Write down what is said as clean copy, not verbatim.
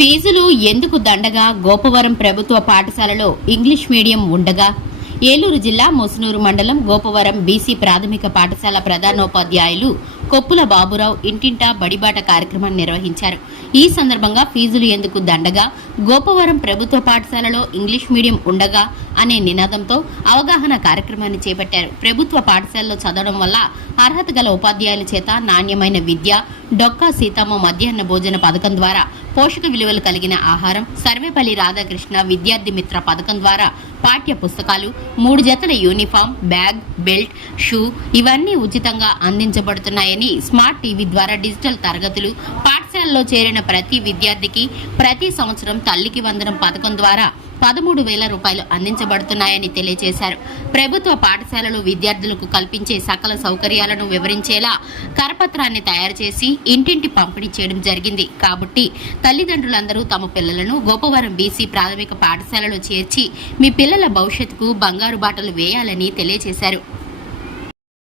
ఫీజులు ఎందుకు దండగా గోపవరం ప్రభుత్వ పాఠశాలలో ఇంగ్లీష్ మీడియం ఉండగా ఏలూరు జిల్లా ముసునూరు మండలం గోపవరం బీసీ ప్రాథమిక పాఠశాల ప్రధానోపాధ్యాయులు కొప్పుల బాబురావు ఇంటింటా బడిబాట కార్యక్రమాన్ని నిర్వహించారు. ఈ సందర్భంగా ఫీజులు ఎందుకు దండగా గోపవరం ప్రభుత్వ పాఠశాలలో ఇంగ్లీష్ మీడియం ఉండగా అనే నినాదంతో అవగాహన కార్యక్రమాన్ని చేపట్టారు. ప్రభుత్వ పాఠశాలలో చదవడం వల్ల అర్హత గల ఉపాధ్యాయుల చేత నాణ్యమైన విద్య, డొక్కా సీతమ్మ మధ్యాహ్న భోజన పథకం ద్వారా పోషక విలువలు కలిగిన ఆహారం, సర్వేపల్లి రాధాకృష్ణ విద్యార్థి మిత్ర పథకం ద్వారా పాఠ్య పుస్తకాలు, 3 జతల యూనిఫామ్, బ్యాగ్, బెల్ట్, షూ ఇవన్నీ ఉచితంగా అందించబడుతున్నాయని, స్మార్ట్ టీవీ ద్వారా డిజిటల్ తరగతులు, పాఠశాలలో చేరిన ప్రతి విద్యార్థికి ప్రతి సంవత్సరం తల్లికి వందనం పథకం ద్వారా 13,000 రూపాయలు అందించబడుతున్నాయని తెలియజేశారు. ప్రభుత్వ పాఠశాలలో విద్యార్థులకు కల్పించే సకల సౌకర్యాలను వివరించేలా కరపత్రాన్ని తయారు చేసి ఇంటింటి పంపిణీ చేయడం జరిగింది. కాబట్టి తల్లిదండ్రులందరూ తమ పిల్లలను గోపవరం బీసీ ప్రాథమిక పాఠశాలలో చేర్చి మీ పిల్లల భవిష్యత్తుకు బంగారు బాటలు వేయాలని తెలియజేశారు.